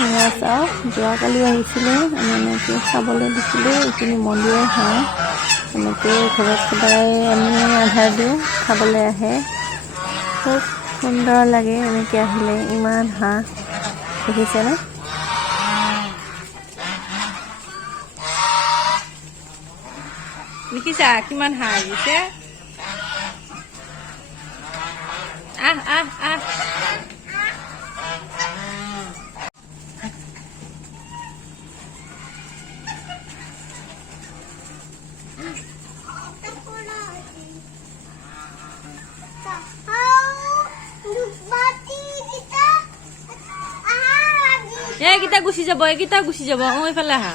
এয়া চাওক, যোৱাকালি আহিছিলে, আমি এনেকৈ চাবলৈ দিছিলোঁ। এইখিনি মন্দিৰৰ হাঁহ এনেকৈ ঘৰত সদায় আমি আধাৰ দিওঁ, খাবলৈ আহে। খুব সুন্দৰ লাগে এনেকৈ আহিলে, ইমান হাঁহ দেখিছেনে? দেখিছা কিমান হাঁহ আহিছে? আহ আহ আহ এইকেইটা গুচি যাব, এইকেইটা গুচি যাব। এইফালে আহা।